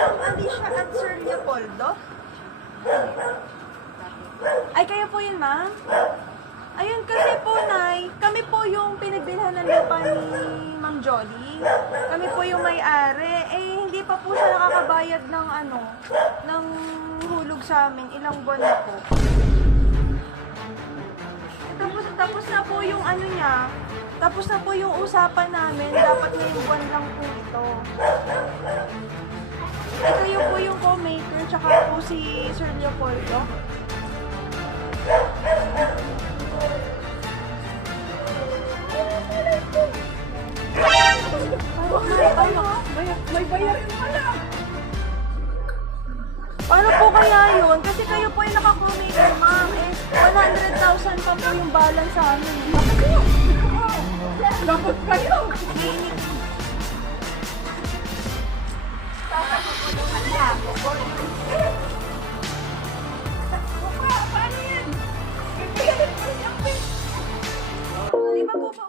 Alicia at Sir Leopoldo? Ay, kayo po yun, ma'am? Ayun, kasi po, Nay, kami po yung pinagbilhan ng lupa ni Ma'am Jolly. Kami po yung may-ari. Eh, hindi pa po siya nakakabayad ng ng hulog sa amin. Ilang buwan na po. Tapos na po yung niya. Tapos na po yung usapan namin. Dapat ngayong buwan lang po ito. Ito yung po yung co-maker, tsaka po si Sir Leopoldo. May bayarin pala. Paano po kaya yun? Kasi kayo po yung naka-co-maker, ma'am. Eh, 100,000 pa po yung balance sa amin. Dapat kayo. Dapat kayo. Paano yan? Di ba po ba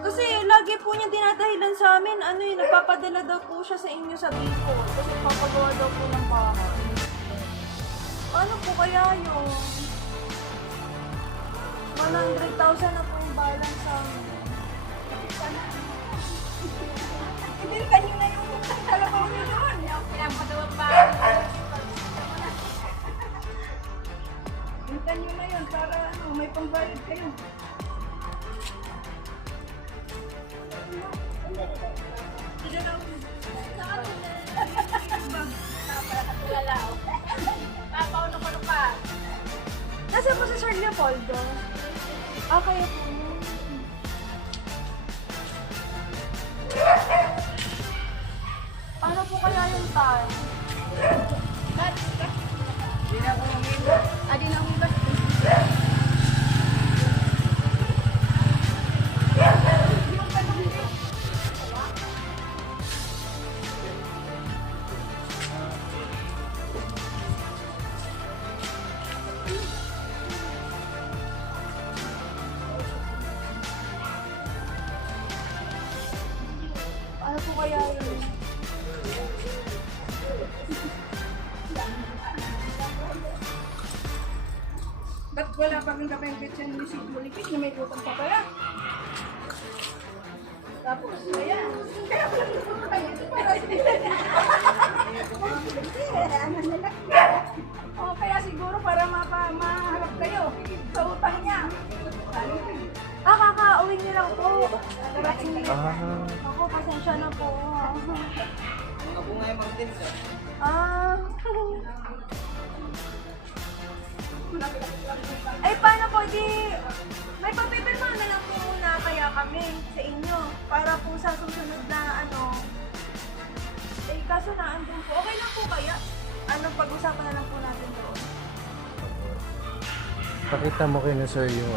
kasi lagi po niya dinadahilan sa amin, nagpapadala daw po siya sa inyo sa Bicol kasi papagawa daw po ng bahay. Ano po kaya yung 100,000 na po yung balance sa amin? Ibigay niyo na yung talabaw niyo doon. Pinapadawang bahay. Ibigay niyo na yun para may pangbayad kayo. Nasa po si Sir Leopoldo? Kayo po. Ano po kaya yung time? Di na ako umiwas. Di na umiwas. Ano po kaya yun? Ba't wala pa rin kami ang kitchen ni Sigulipit na may utang pa pala? Tapos, ayan. Kaya wala rin kayo. Para kaya siguro para maharap kayo sa utang niya. Kakauwi niyo lang po. Ako, pasensya na po. Mga bunga yung mga tips. Ay, paano po? May papipirma na lang po muna kaya kami sa inyo. Para po sa susunod na kaso na andun po. Okay lang po kaya? Pag-usapan na lang po natin doon. Pakita mo kayo na sir yung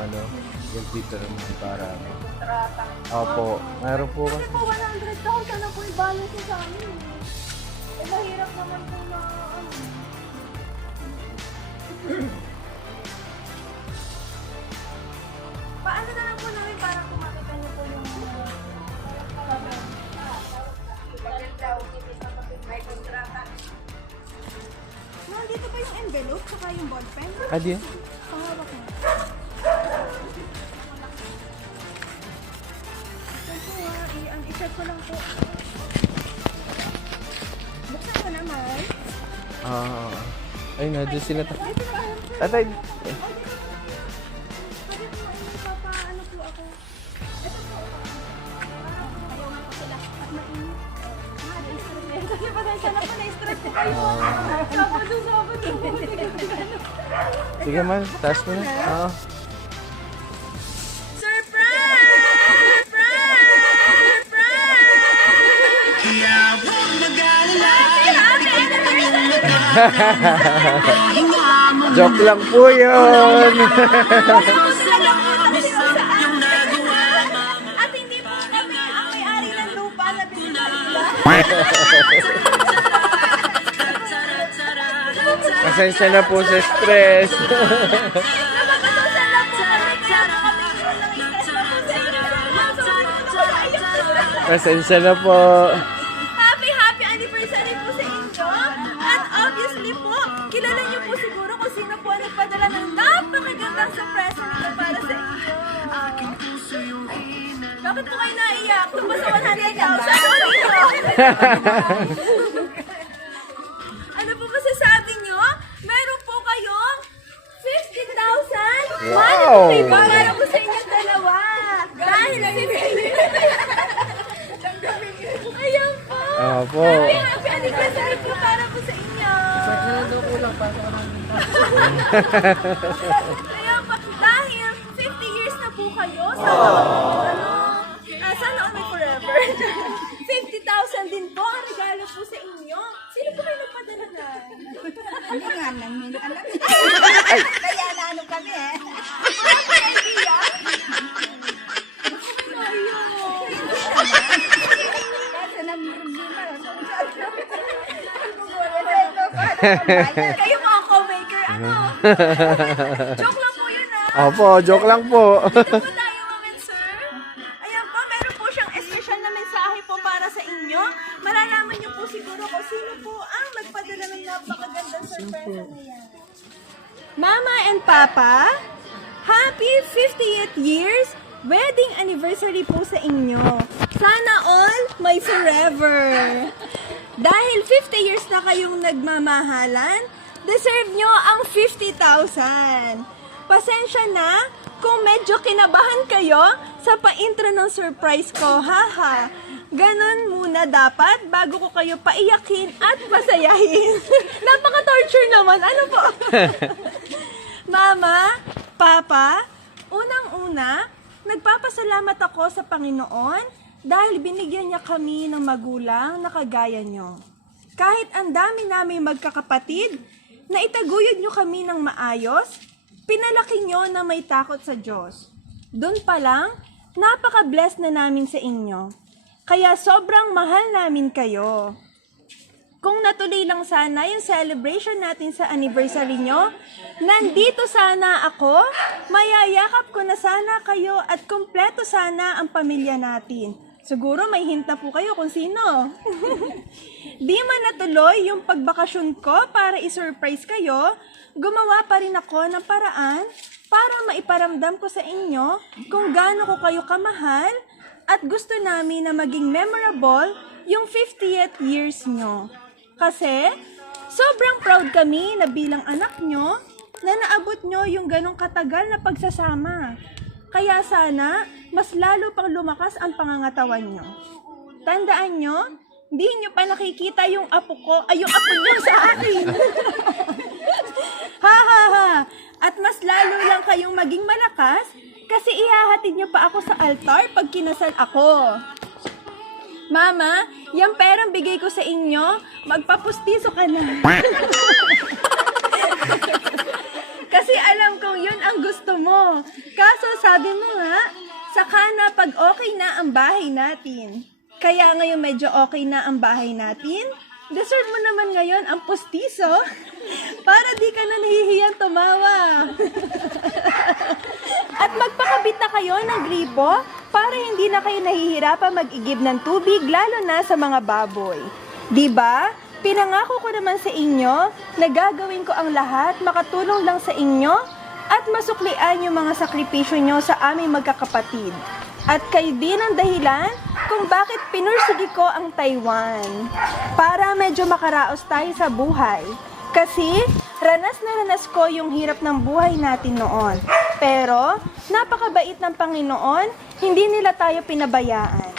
yung dito naman para Kontrata. Opo, mayroon po Kasi kasi. po 100,000 na po yung balance niya sa amin. Mahirap naman po na Paano na lang po namin para kumakita niyo po yung Nandito pa yung envelope saka yung ballpen. Adi? Pangawak mo. I-check ko lang po. Buksan ko naman. Ay, na, dyan sila. Ay, pinakalam ko. Tatay. Pwede po papaano po ako. Ito po. Ayaw nga po sila. At mainit. Na-stress yan. Kasi pasensya na po, na-stress ko kayo. Sabado. Sige man, taas mo na. Oo. Hinga mo Joke lang po yun. At hindi po kami ang may-ari ng lupa na binigyan nila. Pasensya na po sa stress. Napapatusan lang po kami kaya kami walang stress na po sa inyo. Pasensya na po. Happy anniversary po sa inyo. At obviously po, kilala niyo po siguro kung sino po ang nagpadala ng napakagandang surprise nito para sa inyo. Bakit po kayo naiyak? Tumba sa 100,000. Ano po masasabi niyo? Meron po kayong 50,000? Wow! Para po sa inyong dalawa. Dahil ayan po. Opo. Happy anniversary po para po sa inyo. Ayan po. Dahil 50 years na po kayo sa sana all may forever. 50,000 din po ang regalo po sa inyo. Sino po kayo nagpadala na? Hindi nga namin alam. Kaya naano kami eh. Idea? Kasi namurugima. Kayo mga co-maker, ano? Joke lang po yun ah. Opo, joke lang po. Dito po tayo, ma'am and sir. Ayan po, meron po siyang espesyal na mensahe po para sa inyo. Malalaman niyo po siguro kung sino po ang nagpadala ng napakagandang surprise na yan. Mama and Papa, happy 50th years wedding anniversary po sa inyo. Sana all may forever. Dahil 50 years na kayong nagmamahalan, deserve nyo ang 50,000. Pasensya na kung medyo kinabahan kayo sa pa-intro ng surprise ko, haha. Ganon muna dapat bago ko kayo paiyakin at pasayahin. Napaka-torture naman, ano po? Mama, Papa, unang-una, nagpapasalamat ako sa Panginoon dahil binigyan niya kami ng magulang na kagaya nyo. Kahit ang dami namin magkakapatid, na itaguyod nyo kami ng maayos, pinalaki nyo na may takot sa Diyos. Doon pa lang, napaka-bless na namin sa inyo. Kaya sobrang mahal namin kayo. Kung natuloy lang sana yung celebration natin sa anniversary nyo, nandito sana ako, mayayakap ko na sana kayo at kumpleto sana ang pamilya natin. Siguro may hinta po kayo kung sino. Di man natuloy yung pagbakasyon ko para isurprise kayo, gumawa pa rin ako ng paraan para maiparamdam ko sa inyo kung gaano ko kayo kamahal at gusto namin na maging memorable yung 50th years nyo. Kasi sobrang proud kami na bilang anak nyo na naabot nyo yung ganong katagal na pagsasama. Kaya sana, mas lalo pang lumakas ang pangangatawan nyo. Tandaan nyo, hindi nyo pa nakikita yung apo ko, ay yung apo nyo sa akin. Ha ha ha! At mas lalo lang kayong maging malakas kasi ihahatid nyo pa ako sa altar pag kinasal ako. Mama, yung perang bigay ko sa inyo, magpapustiso ka na. Kasi alam kong yun ang gusto mo. Kaso sabi mo nga, saka na pag okay na ang bahay natin. Kaya ngayon medyo okay na ang bahay natin, deserve mo naman ngayon ang pustiso para di ka na nahihiyang tumawa. At magpakabit na kayo ng gripo para hindi na kayo nahihirapan mag-igib ng tubig lalo na sa mga baboy. Diba? Pinangako ko naman sa inyo na gagawin ko ang lahat makatulong lang sa inyo at masuklian yung mga sakripisyo nyo sa aming magkakapatid. At kayo din ang dahilan kung bakit pinursigi ko ang Taiwan. Para medyo makaraos tayo sa buhay. Kasi ranas na ranas ko yung hirap ng buhay natin noon. Pero napakabait ng Panginoon, hindi nila tayo pinabayaan.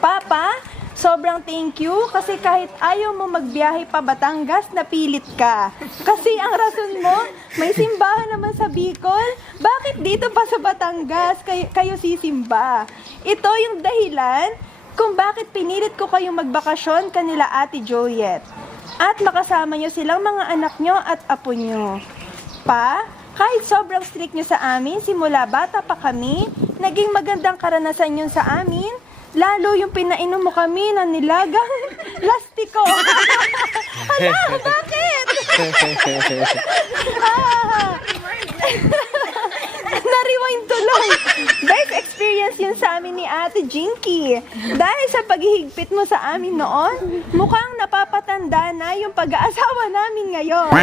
Papa, sobrang thank you kasi kahit ayaw mo magbiyahe pa Batangas, napilit ka. Kasi ang rason mo, may simbahan naman sa Bicol. Bakit dito pa sa Batangas kayo sisimba? Ito yung dahilan kung bakit pinilit ko kayong magbakasyon kanila Ate Juliet. At makasama nyo silang mga anak nyo at apo nyo. Pa, kahit sobrang strict nyo sa amin, simula bata pa kami, naging magandang karanasan yun sa amin. Lalo yung pinainom mo kami ng nilagang lastiko. Hala, bakit? Na-rewind tuloy. Best experience yun sa amin ni Ate Jinky. Dahil sa paghihigpit mo sa amin noon, mukhang napapatanda na yung pag-aasawa namin ngayon.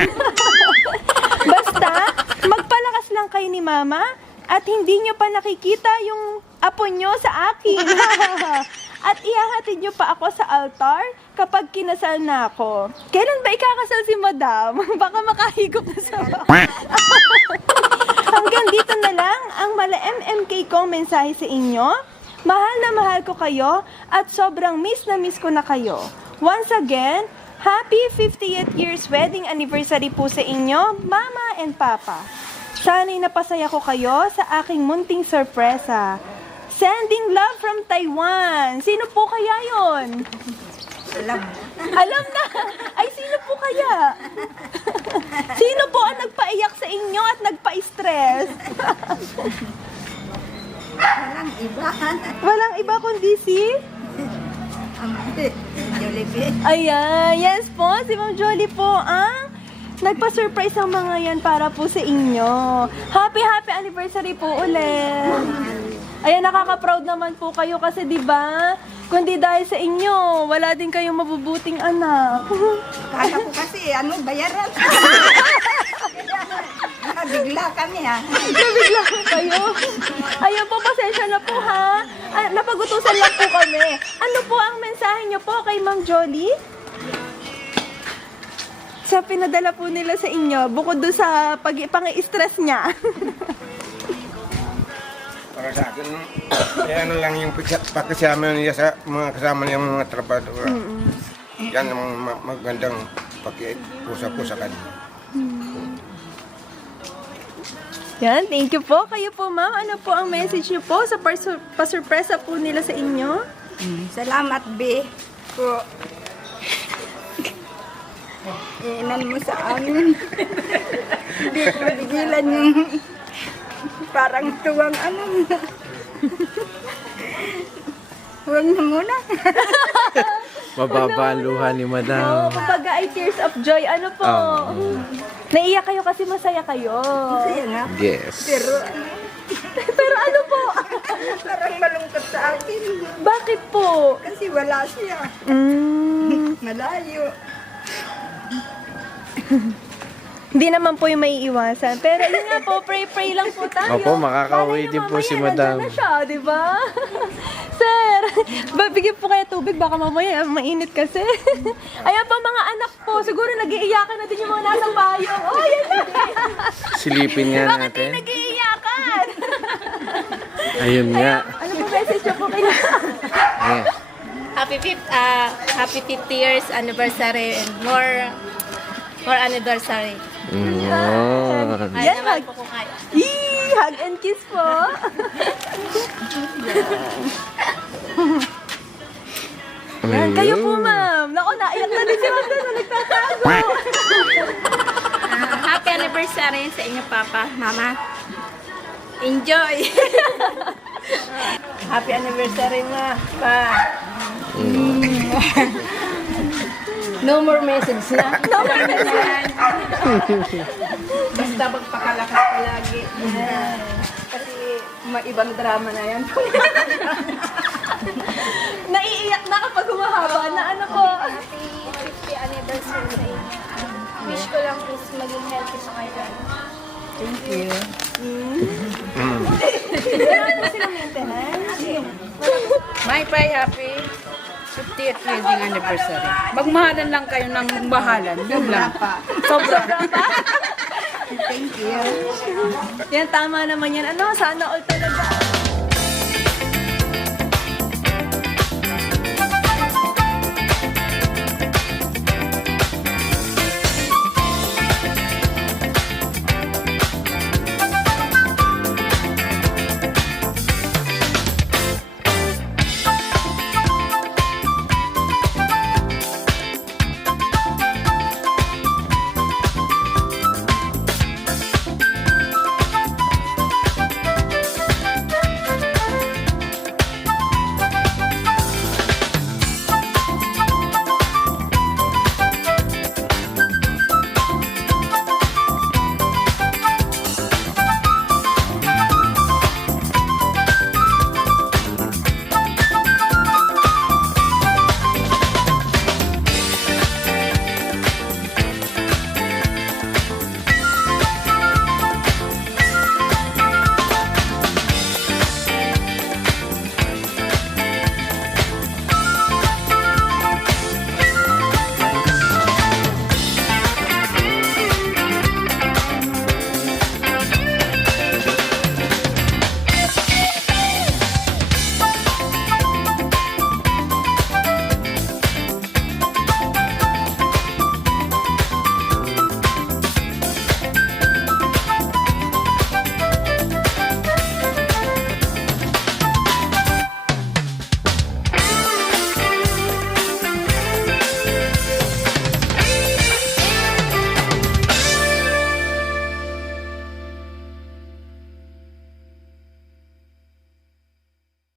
Basta, magpalakas lang kayo ni Mama at hindi nyo pa nakikita yung apo nyo sa akin. At ihahatid nyo pa ako sa altar kapag kinasal na ako. Kailan ba ikakasal si Madam? Baka makahigop na sa Hanggang dito na lang ang mala MMK kong mensahe sa inyo. Mahal na mahal ko kayo at sobrang miss na miss ko na kayo. Once again, happy 50th years wedding anniversary po sa inyo, Mama and Papa. Sana'y napasaya ko kayo sa aking munting sorpresa. Sending love from Taiwan. Sino po kaya yon? Alam. Alam na! Ay, sino po kaya? Sino po ang nagpaiyak sa inyo at nagpa-stress? Walang iba. Walang iba kundi si... Ang Jollibee. Ayan, yes po, si Ma'am Jolie po ang nagpa-surprise ang mga yan para po sa inyo. Happy anniversary po ulit. Ayan, nakaka-proud naman po kayo kasi 'di ba? Kundi dahil sa inyo, wala din kayong mabubuting anak. Kala ko kasi, bayaran. Bigla kami Nabigla ko kayo. Ayun po, pasensya na po ha. Napagutusan lang po kami. Ano po ang mensahe niyo po kay Ma'am Jolie? Sa pinadala po nila sa inyo, bukod doon sa pang-i-stress niya. Para sa akin, ano lang yung pagkasama niya sa mga kasama niyang mga trabadora. Yan ang magandang pag-usap ko sa kanya. Yan, thank you po. Kayo po, ma'am. Ano po ang message niyo po sa pasurpresa po nila sa inyo? Salamat, B. Po. Inan mo sa amin. Hindi ko pigilan yung parang tuwang Huwag na muna. Mababa ang luha ni Oo, Madam. kapag ay tears of joy, ano po? Naiyak kayo kasi masaya kayo. Kaya nga. Yes. Pero ano po? Parang malungkot sa akin. Bakit po? Kasi wala siya. Malayo. Hindi naman po yung may iwasan. Pero yun nga po, pray lang po tayo. Opo, makakauwi Para din po mamaya si Madam. nandyan na siya, di ba? Sir, bigyan po kayo tubig, baka mamaya mainit kasi. Ayan po mga anak po, siguro nag-iiyakan na din yung mga nasa payong. Oh, yan na! Silipin nga Bakit natin. yung nag-iiyakan? Ayun nga. Ano po message niyo po kayo? Ayan. Happy 50 years anniversary and more anniversary. Yun. Ay, Yan, naman hug. po kung kaya. Yee! Hug and kiss po. Yan, kayo po ma'am. Naku, naiyak na din si ma'am na nagtatago. Happy anniversary sa inyo, Papa, Mama. Enjoy! Happy anniversary ma, pa. No more message na. No, my Basta magpakalakas palagi. Kasi ibang drama na yan. Naiiyak na kapag humahaba na ano po. Happy 50th anniversary sa inyo. Wish ko lang is maging healthy sa kayo. Thank you. Kailangan po silang maintenance. My Pai, happy 50th wedding anniversary. Magmahalan lang kayo ng magmahalan. Yun lang. Sobra. Thank you. Yan, tama naman yan. Ano, sana all talaga.